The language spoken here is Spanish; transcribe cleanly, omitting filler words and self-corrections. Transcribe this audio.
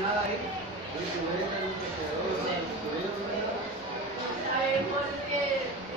nada ahí. Oye, que voy a estar un ¿Sabes por qué?